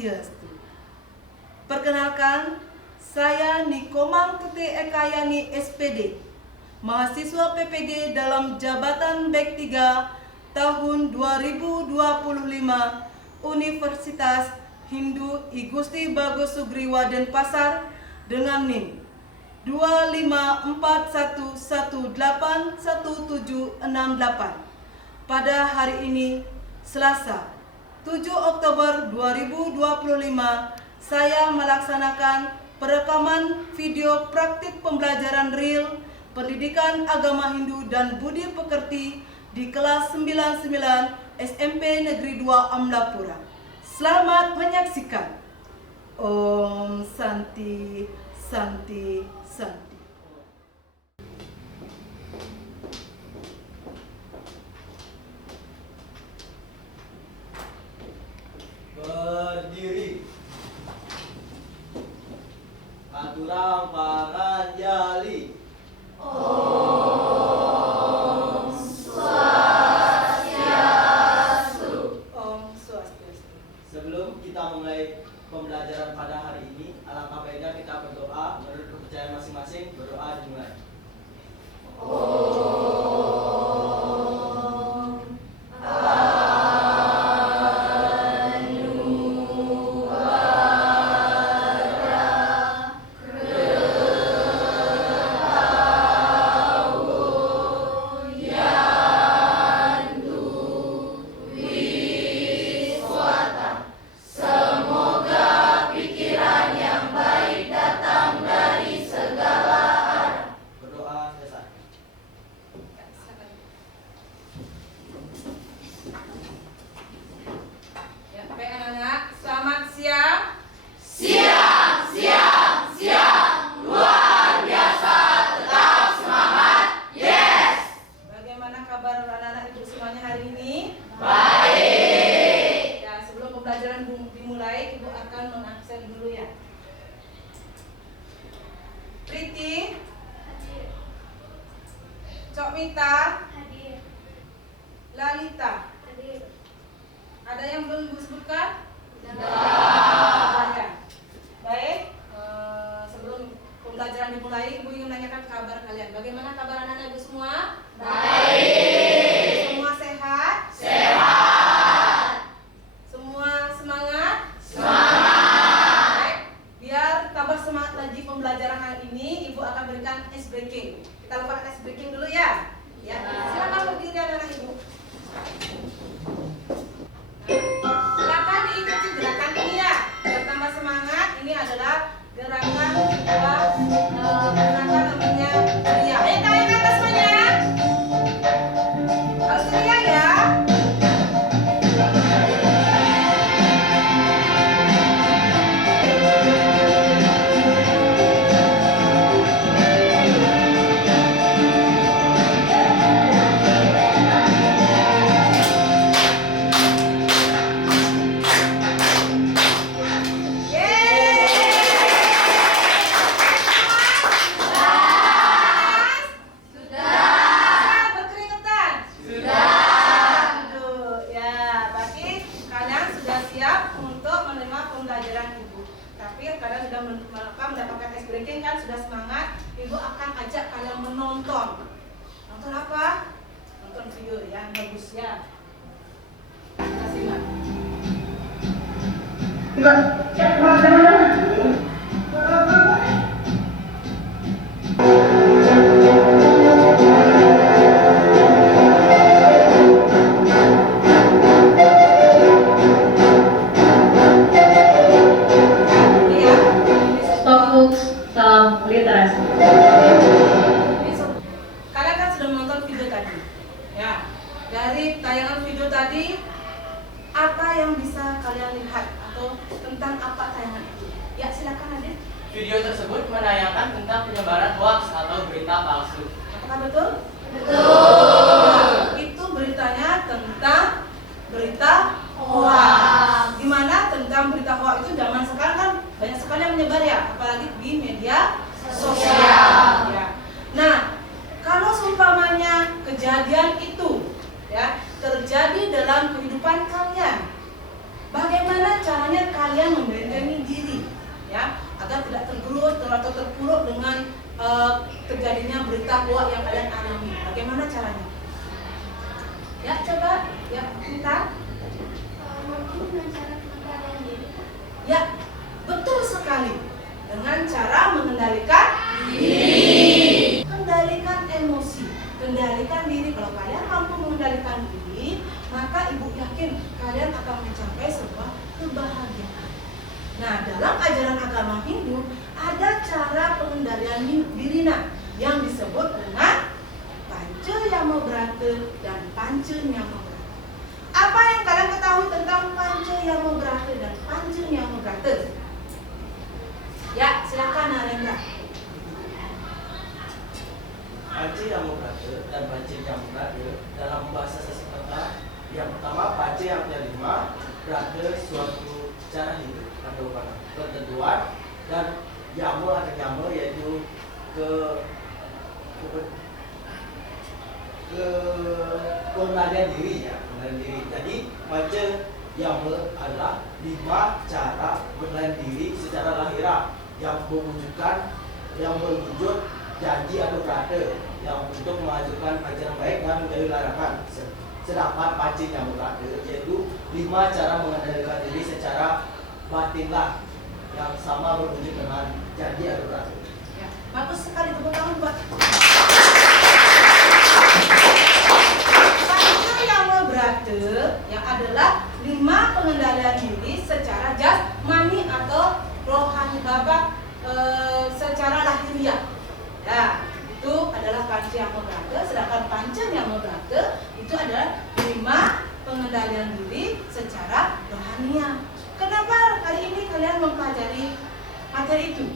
Swastiastu. Perkenalkan, saya Nikomang Tuti Ekayani SPD, mahasiswa PPG dalam jabatan Bek 3 tahun 2025 Universitas Hindu I Gusti Bagus Sugriwa Denpasar dengan NIM 2541181768. Pada hari ini, Selasa, 7 Oktober 2025, saya melaksanakan perekaman video praktik pembelajaran real pendidikan agama Hindu dan Budi Pekerti di kelas 99 SMP Negeri 2 Amlapura. Selamat menyaksikan. Om Santi Santi Santi. Berdiri. Aturang Paranjali. Om Swastiastu. Om Swastiastu. Sebelum kita mulai pembelajaran pada hari ini, alangkah baiknya kita berdoa menurut kepercayaan masing-masing. Berdoa dimulai. Priti, Cok Mita, Hadir. Lalita. Hadir. Ada yang belum Ibu sebutkan? Tidak. Baik, sebelum pembelajaran dimulai, Ibu ingin menanyakan kabar kalian. Bagaimana kabar anak-anak Ibu semua? Baik. Semua sehat? Sehat. Semua semangat? Semangat. Baik, biar tambah semangat lagi pembelajaran hari ini, Ibu akan berikan ice breaking. Kita lakukan ice breaking dulu ya. Ya, silakan berdiri anak-anak Ibu. Silakan diikuti gerakan ini ya. Biar tambah semangat, ini adalah gerakan namanya ria. Ayo tangan ke atas semuanya. Harus ria ya. Mendapatkan ice breaking kan sudah semangat, Ibu akan ajak kalian menonton. Nonton apa? Nonton video yang bagus ya. Kita simak. Salam literasi. Kalian kan sudah menonton video tadi. Ya, dari tayangan video tadi, apa yang bisa kalian lihat atau tentang apa tayangan itu? Ya, silakan Adit. Video tersebut menayangkan tentang penyebaran hoax atau berita palsu. Apakah betul? Betul. Itu beritanya tentang berita hoax. Dimana tentang berita hoax itu zaman sekarang kan banyak sekali yang menyebar ya, apalagi di media sosial. Ya. Nah, kalau seumpamanya kejadian itu ya terjadi dalam kehidupan kalian, bagaimana caranya kalian dengan cara pengendalian diri? Ya, betul sekali. Dengan cara mengendalikan Diri. kendalikan emosi, kendalikan diri. Kalau kalian mampu mengendalikan diri, maka ibu yakin kalian akan mencapai sebuah kebahagiaan. Nah, dalam ajaran agama Hindu ada cara pengendalian diri yang disebut dengan Panca Yama Brata dan Panca Nyama Brata. Apa yang kalian ketahui tentang Panca Yama Brata dan Panca Nyama Brata? Ya, silakan Narendra. Panca Yama Brata dan Panca Nyama Brata dalam bahasa Sanskerta, yang pertama Panca yang kelima, Brata suatu cara hidup atau ketentuan, dan Yama atau Nyama yaitu pengendalian diri ya, pengendalian diri. Jadi Panca Yama adalah 5 cara pengendalian diri secara lahiriah yang berwujud janji atau brata yang untuk mengajukan ajaran baik dan menjauhi larangan. Sedangkan Panca Nyama Brata yaitu 5 cara mengendalikan diri secara batinlah yang sama berwujud dengan janji atau brata. Ya, bagus sekali, tepuk tangan buat. Panca Yama Brata yang adalah 5 pengendalian diri secara jasmani atau rohani, secara lahiriah. Ya, itu adalah Panca Yama Brata. Sedangkan Panca Nyama Brata itu adalah 5 pengendalian diri secara rohaniah. Kenapa kali ini kalian mempelajari materi itu?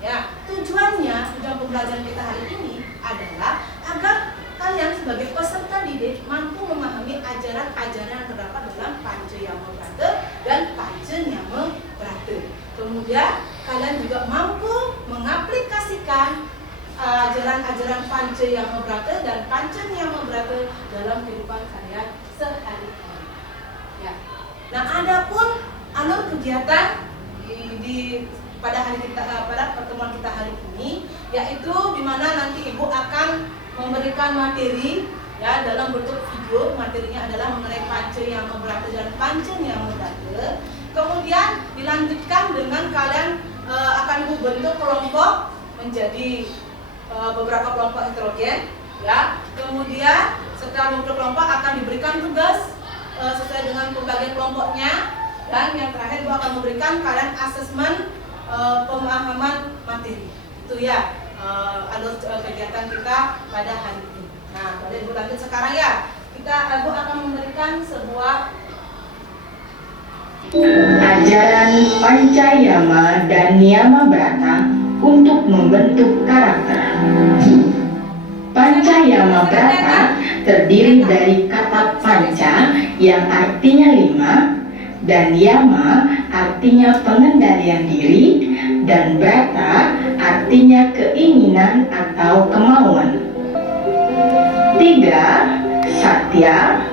Ya, tujuan pembelajaran kita hari ini adalah agar kalian sebagai peserta didik mampu memahami ajaran-ajaran yang terdapat dalam Panca Yama Brata dan Panca Nyama Brata. Kemudian kalian juga mampu mengaplikasikan ajaran-ajaran Panca Yama Brata dan Panca Nyama Brata dalam kehidupan kalian sehari-hari. Ya. Nah, adapun alur kegiatan pada pertemuan kita hari ini, yaitu di mana nanti ibu akan memberikan materi ya dalam bentuk video. Materinya adalah mengenai Panca Yama Brata dan Panca Nyama Brata. Kemudian dilanjutkan dengan kalian akan ibu bentuk kelompok menjadi beberapa kelompok heterogen ya. Kemudian setelah bentuk kelompok akan diberikan tugas sesuai dengan pembagian kelompoknya, dan yang terakhir ibu akan memberikan kalian asesmen pemahaman materi. Itu ya alur kegiatan kita pada hari ini. Nah, pada ibu lanjut sekarang ya. Ibu akan memberikan sebuah Ajaran Panca Yama dan Nyama Brata untuk membentuk karakter. Panca Yama Brata terdiri dari kata panca yang artinya 5 dan yama artinya pengendalian diri dan brata artinya keinginan atau kemauan. 3. Satya,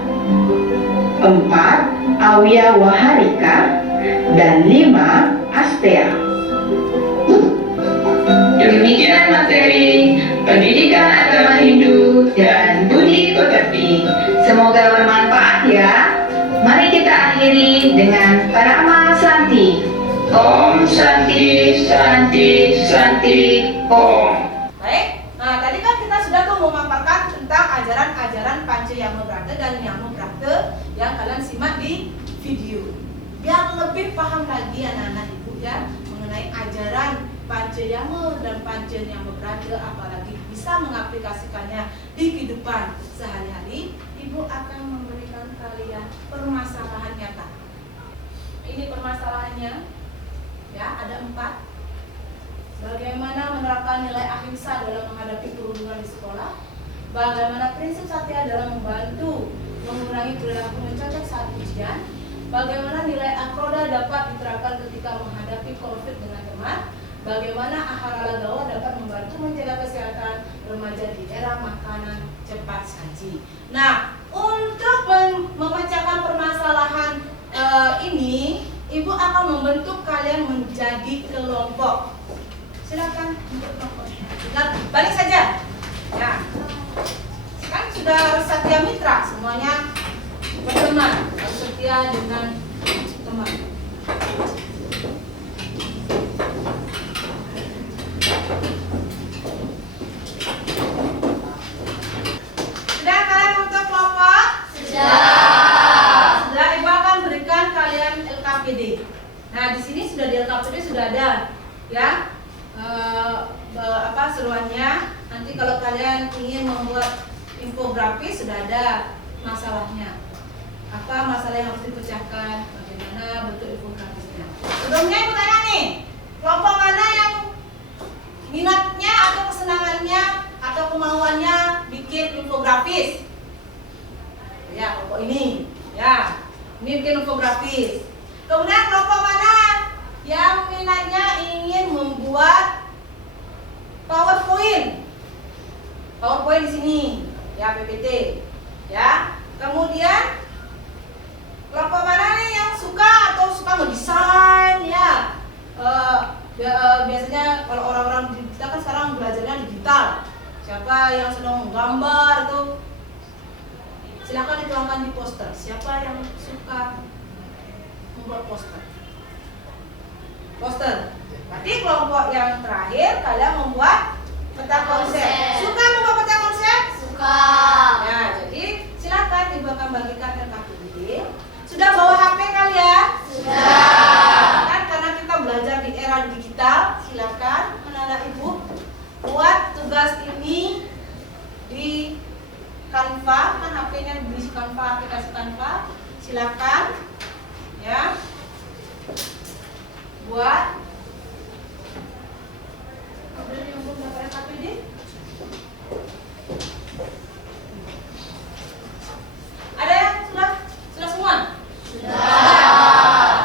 4. Awya Waharika, dan 5. Asteya. Demikian materi pendidikan agama Hindu dan budi pekerti. Semoga bermanfaat ya. Mari kita akhiri dengan Parama Santi. Om Santi, Santi, Santi, Om. baik. Nah, tadi kan kita sudah tuh memaparkan tentang ajaran-ajaran Panca Yama Brata dan Nyama Brata yang kalian simak di video. Biar lebih paham lagi anak-anak ibu ya mengenai ajaran Panca Yama dan Panca Nyama Brata, apalagi bisa mengaplikasikannya di kehidupan sehari-hari, ibu akan memberikan kalian permasalahan nyata. Ini permasalahannya ya, ada 4. Bagaimana menerapkan nilai ahimsa dalam menghadapi perundungan di sekolah? Bagaimana prinsip satya dalam membantu mengurangi perilaku mencontek saat ujian? Bagaimana nilai akroda dapat diterapkan ketika menghadapi konflik dengan teman? Bagaimana ahara lagawa dapat membantu menjaga kesehatan remaja di era makanan cepat saji? Nah, untuk memecahkan permasalahan ini, ibu akan membentuk kalian menjadi kelompok. Silakan untuk kelompoknya. Nah, balik saja. Ya, kan sudah Satya Mitra, semuanya berteman, harus setia dengan LKPD. Nah, di sini sudah di LKPD sudah ada ya seruannya. Nanti kalau kalian ingin membuat infografis sudah ada masalahnya. Apa masalah yang harus dipecahkan? Bagaimana bentuk infografisnya? Sebelumnya ibu tanya nih, kelompok mana yang minatnya atau kesenangannya atau kemauannya bikin infografis? Ya, kelompok ini. Ya, ini bikin infografis. Kemudian kelompok mana yang minatnya ingin membuat PowerPoint? PowerPoint di sini, ya PPT. Ya. Kemudian kelompok mana nih yang suka atau suka mendesain ya? Biasanya kalau orang-orang kita kan sekarang belajarnya digital. Siapa yang senang menggambar tuh? Silakan dituangkan di poster. Siapa yang suka membuat poster? Poster. Berarti kelompok yang terakhir kalian membuat peta konsep. Suka membuat peta konsep? Suka. Ya, jadi silakan ibu akan bagikan LKPD. Sudah bawa HP kalian? Sudah. Kan karena kita belajar di era digital, silakan anak-anak ibu buat tugas ini di Canva, kan HP-nya di Canva, aplikasi Canva. Silakan ya. Buat kemudian yang belum dapat LKPD. Ada yang sudah semua? Sudah.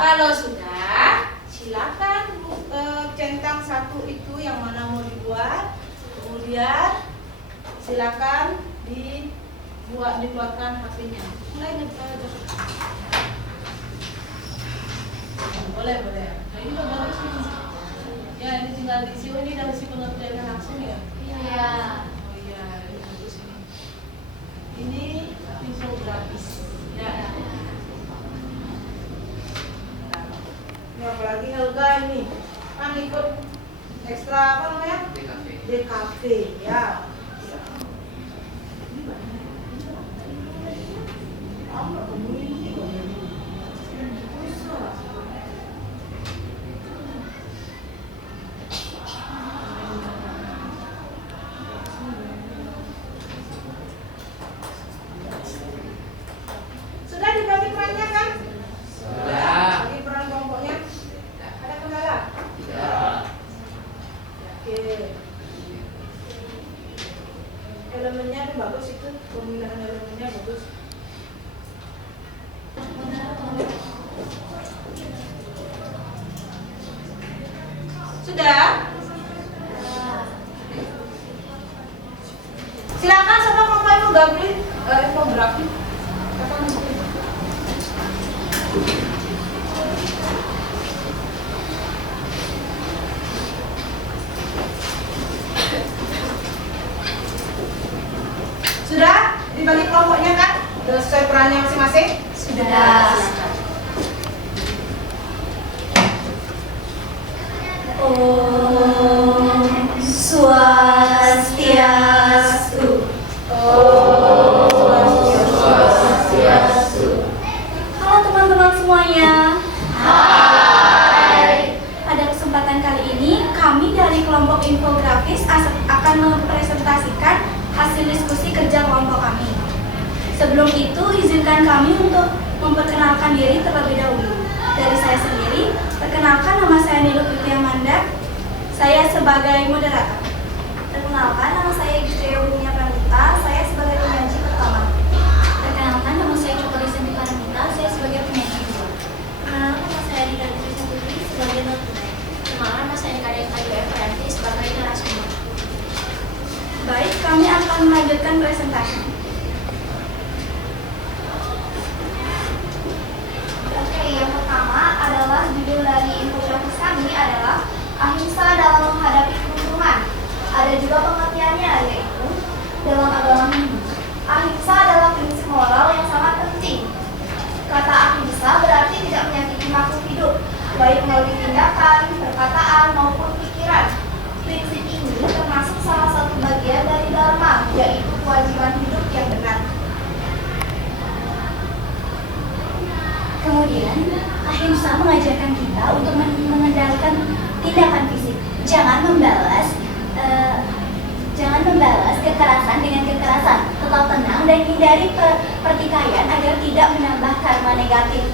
Kalau sudah, silakan centang satu itu yang mana mau dibuat. Kemudian silakan dikeluarkan HP-nya. Mulai boleh. Nah, ini udah bagus nih. Ya, ini tinggal diisi. Ini udah isi pengertiannya langsung ya? Iya. Oh iya, ini bagus ini. Ini infografis. Ya. Ini apalagi Helga ini. Kan ikut ekstra apa namanya? DKV. Ya. Sudah dibagi perannya kan? Sudah. Bagi peran kelompoknya. Ada kendala? Tidak. Oke. Elemennya itu bagus, itu pemilihan elemennya bagus. Sudah? Silakan sama kelompok infografi. Sudah dibagi kelompoknya kan? Sudah sesuai perannya masing-masing? Sudah. Silakan. Om Swastiastu. Halo teman-teman semuanya. Hai. Pada kesempatan kali ini kami dari kelompok infografis akan mempresentasikan hasil diskusi kerja kelompok kami. Sebelum itu izinkan kami untuk memperkenalkan diri terlebih dahulu. Dari saya sendiri, perkenalkan nama saya Nilu Putri Amanda. Saya sebagai moderator. Perkenalkan nama saya Gustria Bunia Pranita. Saya sebagai penyaji pertama. Perkenalkan nama saya Coba Lisanti Paramita. Saya sebagai penyaji kedua. Perkenalkan nama saya Dida Putri Putri sebagai narasumber. Perkenalkan nama saya Kadek Ayu Efranti sebagai narasumber. Baik, kami akan melanjutkan presentasi. Oke, yang pertama adalah judul dari infografis kami adalah Ahimsa dalam menghadapi kerumunan. Ada juga pengertiannya, yaitu dalam agama Hindu. Ahimsa adalah prinsip moral yang sangat penting. Kata ahimsa berarti tidak menyakiti makhluk hidup, baik melalui tindakan, perkataan, maupun pikiran. Prinsip ini termasuk salah satu bagian dari dharma, yaitu kewajiban hidup yang benar. Kemudian, Ahimsa mengajarkan kita untuk mengendalikan tindakan fisik. Jangan membalas kekerasan dengan kekerasan. Tetap tenang dan hindari pertikaian agar tidak menambah karma negatif.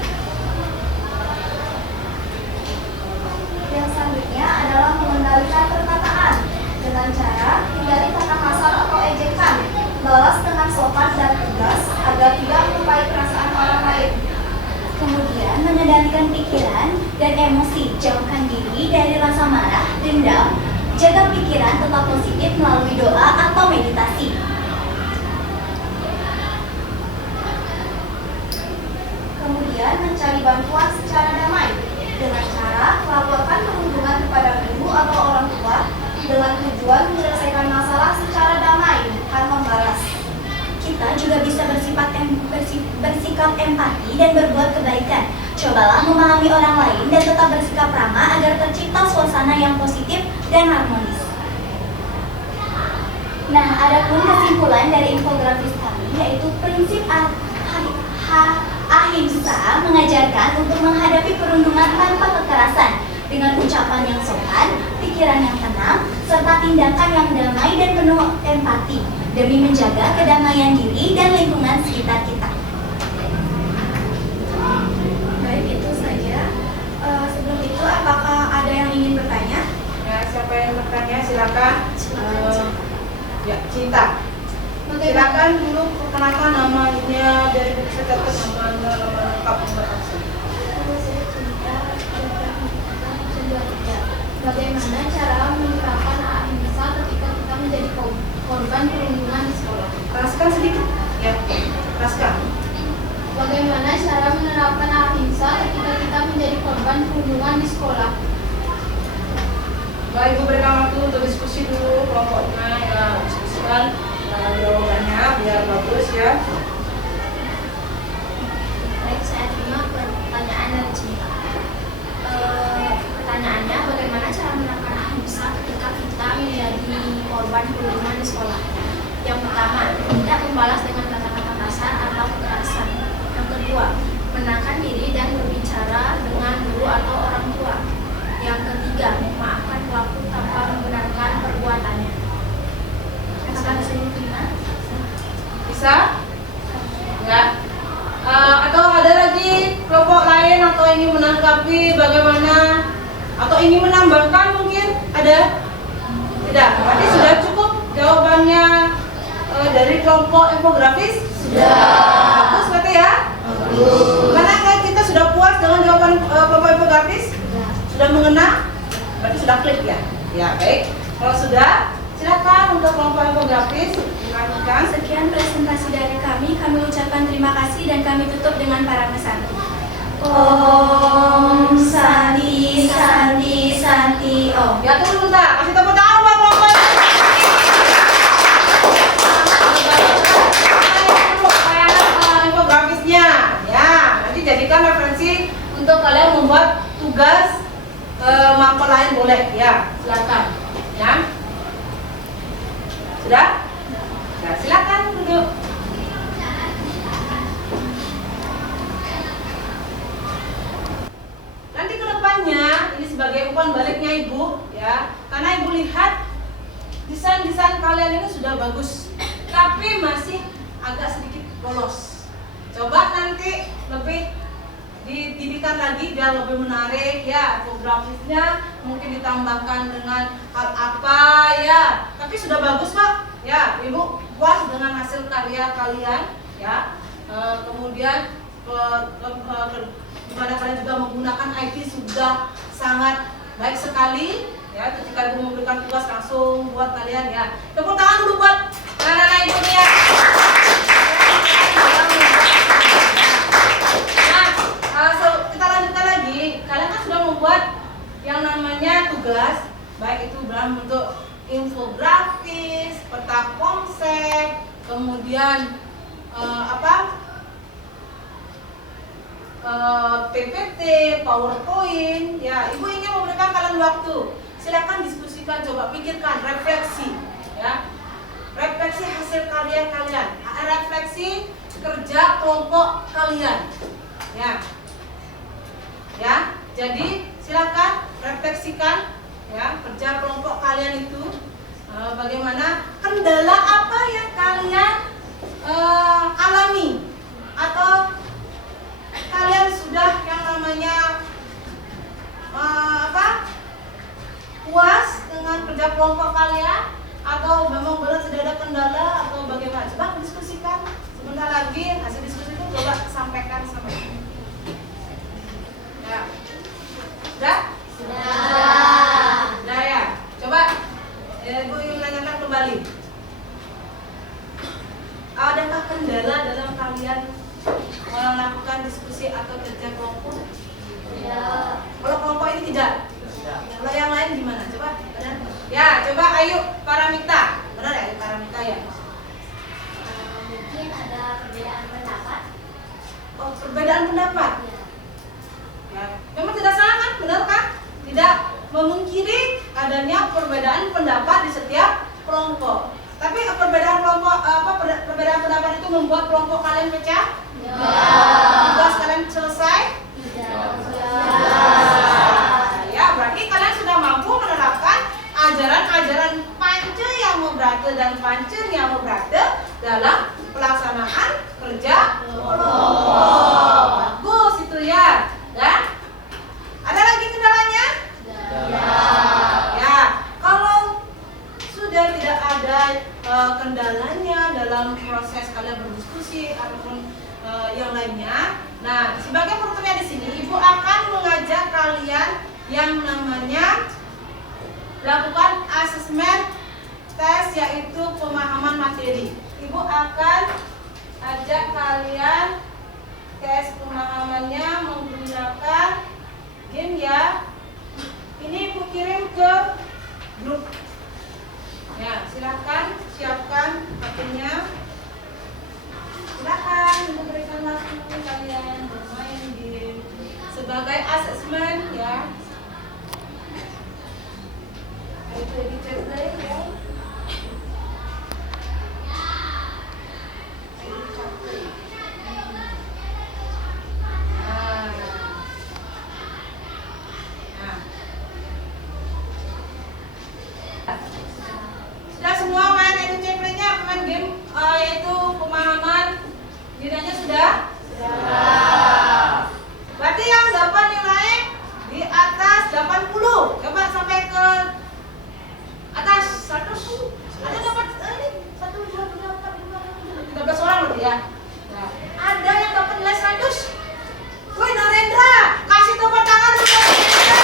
Yang selanjutnya adalah mengendalikan perkataan dengan cara hindari kata kasar atau ejekan, balas dengan sopan dan tegas agar tidak melukai perasaan orang lain. Kemudian mengendalikan pikiran dan emosi, jauhkan diri dari rasa marah, dendam, jaga pikiran tetap positif melalui doa atau meditasi. Kemudian mencari bantuan secara damai dengan cara melaporkan perundungan kepada guru atau orang tua dengan tujuan menyelesaikan masalah secara damai, bukan membalas. Kita juga bisa bersikap empati dan berbuat kebaikan. Cobalah memahami orang lain dan tetap bersikap ramah agar tercipta suasana yang positif dan harmonis. Nah, adapun kesimpulan dari infografis kami yaitu prinsip ahimsa mengajarkan untuk menghadapi perundungan tanpa kekerasan dengan ucapan yang sopan, pikiran yang tenang, serta tindakan yang damai dan penuh empati demi menjaga kedamaian diri dan lingkungan sekitar kita. Baik, itu saja. Sebelum itu, apakah ada yang ingin bertanya? Ya, siapa yang bertanya silakan. Ya, Cinta. Silakan dulu perkenalkan namanya dari buku tercatat nama lengkap nomor absen. Bagaimana cara menerapkan ahimsa ketika kita menjadi korban perundungan di sekolah? Keraskan sedikit. Ya, keraskan. Bagaimana cara menerapkan ahimsa ketika kita menjadi korban perundungan di sekolah? Baik, Ibu berikan waktu untuk diskusi dulu kelompoknya, ya diskusikan jawabannya biar bagus ya. Baik, saya terima pertanyaan dari Cinta. Pertanyaannya, bagaimana cara menerapkan ahimsa ketika kita menjadi korban perundungan di sekolah? Yang pertama, tidak membalas dengan kata-kata kasar atau kekerasan. Yang kedua, menenangkan diri dan berbicara dengan guru atau orang tua. Yang ketiga, memaafkan pelaku tanpa membenarkan perbuatannya. Apakah saya terima? Bisa? Enggak? Atau ada lagi kelompok lain atau ingin menanggapi bagaimana atau ingin menambahkan mungkin? Ada? Tidak? Berarti sudah cukup jawabannya dari kelompok infografis? Sudah. Bagus berarti ya? Bagus. Karena kita sudah puas dengan jawaban kelompok infografis? Sudah mengena? Berarti sudah klik ya? Ya, baik. Kalau sudah, silakan untuk kelompok infografis dilanjutkan. Sekian presentasi dari kami. Kami ucapkan terima kasih dan kami tutup dengan para pesan. Om Santi Santi Santi Om. Ya, tunggu sebentar. Kasih tepuk tangan buat kelompok infografisnya. Ya, nanti jadikan referensi untuk kalian membuat tugas mapel lain boleh ya, silakan ya. Sudah? Ya, silakan duduk. Nanti ke depannya ini sebagai umpan baliknya Ibu ya, karena Ibu lihat desain-desain kalian ini sudah bagus, tapi masih agak sedikit polos. Coba nanti lebih dididikan lagi biar lebih menarik ya, infografisnya mungkin ditambahkan dengan hal apa ya, tapi sudah bagus Pak ya. Ibu puas dengan hasil karya kalian ya. Kemudian dimana kalian juga menggunakan IT sudah sangat baik sekali ya. Ketika Ibu memberikan tugas langsung buat kalian ya. Tepuk tangan dulu buat anak-anak Ibu ya. Kita lanjutkan lagi. Kalian kan sudah membuat yang namanya tugas, baik itu dalam bentuk infografis, peta konsep, kemudian PPT, PowerPoint. Ya, Ibu ingin memberikan kalian waktu. Silakan diskusikan, coba pikirkan, refleksi, ya. Refleksi hasil karya kalian, refleksi kerja kelompok kalian, ya. Ya, jadi silakan refleksikan ya kerja kelompok kalian itu bagaimana, kendala apa yang kalian alami atau kalian sudah yang namanya puas dengan kerja kelompok kalian atau memang benar tidak ada kendala atau bagaimana? Coba diskusikan sebentar lagi, hasil diskusi itu coba sampaikan sama ibu. Ya. Sudah? Sudah ya. Coba ibu ingin menanyakan kembali. Adakah kendala dalam kalian melakukan diskusi atau kerja kelompok? Ya. Kalau kelompok ini tidak. Kalau yang lain gimana? Coba. Benar? Ya, coba ayo Paramita. Benar ya, ayo Paramita ya. Mungkin ada perbedaan pendapat. Oh, perbedaan pendapat. Ya. Memang tidak salah kan? Benar kan? Tidak memungkiri adanya perbedaan pendapat di setiap kelompok. Tapi perbedaan kelompok perbedaan pendapat itu membuat kelompok kalian pecah? Tugas kalian selesai? Ya, berarti kalian sudah mampu menerapkan ajaran-ajaran Panca Yamo Brata dan Panca Yamo Brata dalam pelaksanaan kerja kelompok. Bagus itu ya. Dan ada lagi kendalanya? Ya, kalau sudah tidak ada kendalanya dalam proses kalian berdiskusi ataupun yang lainnya. Nah, sebagai penutupnya di sini, Ibu akan mengajak kalian yang namanya lakukan asesmen tes, yaitu pemahaman materi. Ibu akan ajak kalian tes pemahamannya menggunakan game ya. Ini Ibu kirim ke grup. Ya, silakan siapkan HP-nya. Silakan memberikan waktu kalian bermain game sebagai asesmen ya. Itu di chat ya. Sudah semua main EduCaplay-nya, main game yaitu pemahaman nilainya sudah? Sudah. Berarti yang dapat nilai di atas 80. Coba sampai ke atas 100. Ada dapat ini 1 2 3 4 5 6 7 13 orang berarti ya. Nah, ada yang dapat nilai 100. Woi Narendra, kasih tepuk tangan untuk Narendra.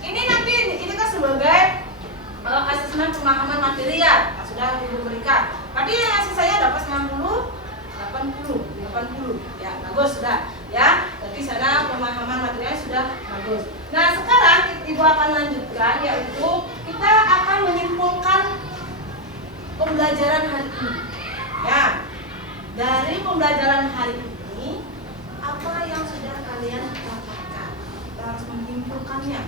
Ini nanti ini kan sebagai asesmen pemahaman materi ya, sudah Ibu berikan. Tadi hasil saya dapat 90, 80 ya, bagus sudah ya. Jadi sana pemahaman materinya sudah bagus. Nah, sekarang Ibu akan lanjutkan, yaitu kita akan menyimpulkan pembelajaran hari ini. Ya, dari pembelajaran hari ini apa yang sudah kalian dapatkan? Kita harus menyimpulkannya.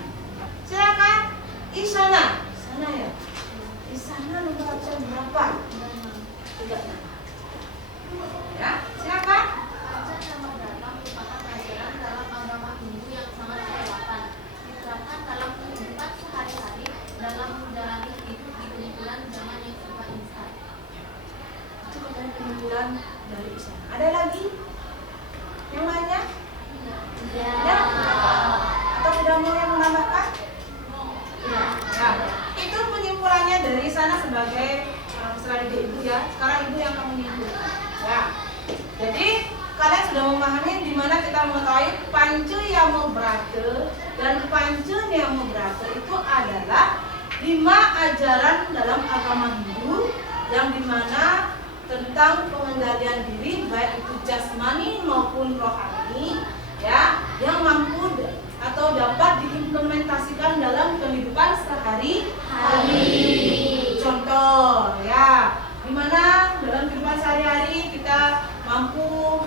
Silakan Isana. Sana ya. Isana nomor absen berapa? 3. Ya, silakan. Absen nomor 8 merupakan pelajaran dalam agama Hindu yang sangat relevan, diterapkan dalam kehidupan sehari-hari dalam menjalani hidup di lingkungan zaman yang serba instan. Itu kan kesimpulan dari Isana. Ada lagi? Yang lainnya? Ya. Atau tidak mau yang menambahkan? Ya. Itu penyimpulannya dari sana sebagai strategi Ibu ya. Sekarang Ibu yang akan menyimpulkan. Ya. Jadi kalian sudah memahami di mana kita mengetahui Panca Yamo Brata dan Panca Yamo Brata itu adalah 5 ajaran dalam agama Hindu yang dimana tentang pengendalian diri baik itu jasmani maupun rohani ya, yang mampu atau dapat diimplementasikan dalam kehidupan sehari-hari. Contoh ya, dimana dalam kehidupan sehari-hari kita mampu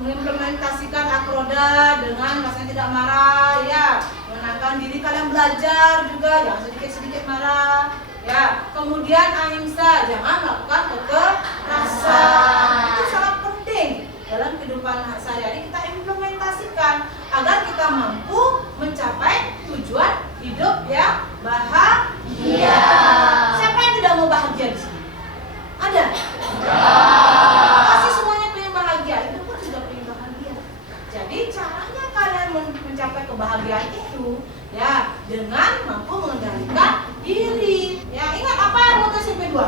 mengimplementasikan akroda dengan rasanya tidak marah ya, menenangkan diri kalian belajar juga jangan sedikit-sedikit marah Ya, kemudian ahimsa, jangan melakukan kekerasan. Itu sangat penting dalam kehidupan sehari-hari kita implementasikan agar kita mampu mencapai tujuan hidup yang bahagia. Siapa yang tidak mau bahagia di sini? Ada? Pasti semuanya pengen bahagia. Itu pun juga pengen bahagia. Jadi caranya kalian mencapai kebahagiaan itu ya dengan mampu mengendalikan diri. Ya, ingat apa moto SMP 2?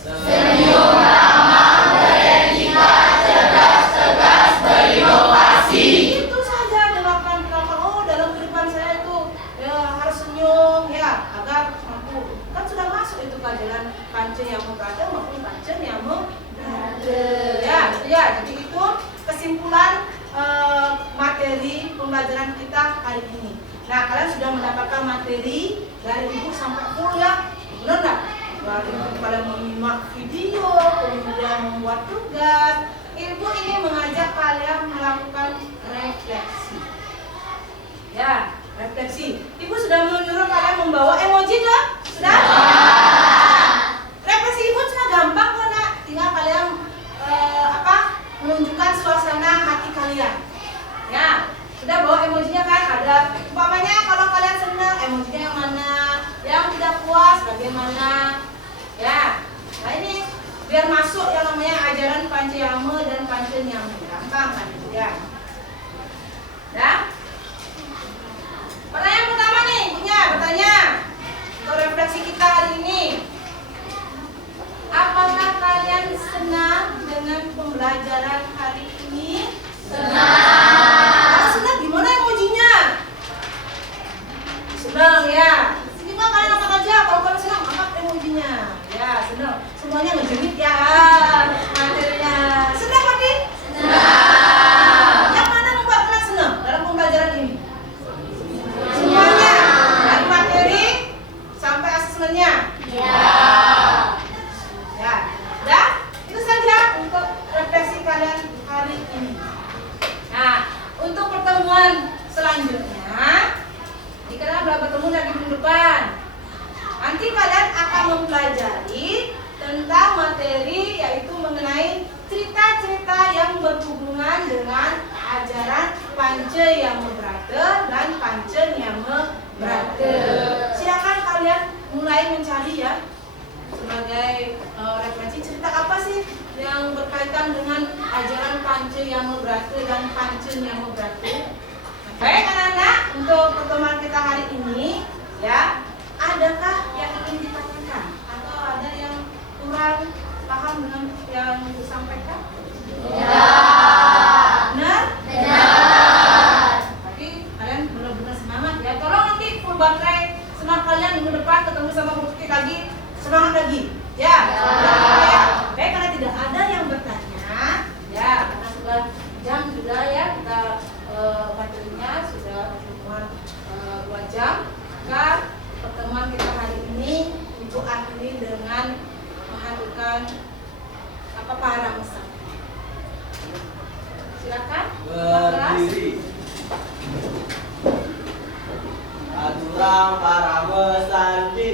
Senyum ramah, beretika, cerdas, tegas, berinovasi. Itu saja dengarkan. Oh, dalam kehidupan saya itu ya harus senyum ya agar mampu. Kan sudah masuk itu ke jalan pancen yang berada maupun pancen yang berada. Ya, jadi itu kesimpulan materi pembelajaran kita hari ini. Nah, kalian sudah mendapatkan materi dari ibu sampai full ya, benar nggak? Dari kalian menyimak video, kemudian membuat tugas. Ibu ini mengajak kalian melakukan refleksi. Ya, refleksi. Ibu sudah menyuruh kalian membawa emoji dong? Sudah? Refleksi ibu cuma gampang kok nak. Tinggal kalian menunjukkan suasana hati kalian. Ya, sudah bawa emojinya kan? Ada umpamanya kalau kalian senang emojinya yang mana, yang tidak puas bagaimana. Ya, nah ini biar masuk yang namanya ajaran Panceyama dan Pancenyama. Gampang kan itu ya. Ya. Pertanyaan pertama nih, punya bertanya untuk refleksi kita hari ini. Apakah kalian senang dengan pembelajaran hari ini? Senang. Senang gimana emojinya? Senang ya. Sini mah kalian angkat aja. Kalau kalian senang angkat emojinya. Ya senang. Semuanya ngejemit ya materinya. Senang Pati? Senang. Yang mana membuat kalian senang dalam pembelajaran ini? Semuanya. Dari materi sampai asesmennya. Ya, dah itu saja untuk refleksi kalian hari ini. Nah, untuk pertemuan selanjutnya, kita bertemu lagi minggu depan. Nanti kalian akan mempelajari tentang materi yaitu mengenai cerita-cerita yang berhubungan dengan ajaran Panceyama Brata dan Pancenyama Brata. Silakan kalian mulai mencari ya. Sebagai referensi cerita apa sih yang berkaitan dengan ajaran Panceyama Brata dan Pancenyama Brata? Baik anak-anak, untuk pertemuan kita hari ini ya, adakah yang ingin ditanyakan atau ada yang kurang paham dengan yang disampaikan? Ya. Benar? Benar. Tapi kalian benar-benar semangat ya. Tolong nanti full baterai smart kalian minggu depan ketemu sama Bu Tuti lagi. Semangat lagi, ya. Ya. Baik, karena tidak ada yang bertanya, ya, karena sudah jam sudah ya kita materinya sudah pertemuan 2 jam. Maka pertemuan kita hari ini Ibu akhiri dengan menghaturkan para mesra. Silakan. berdiri. Aturang para mesandi.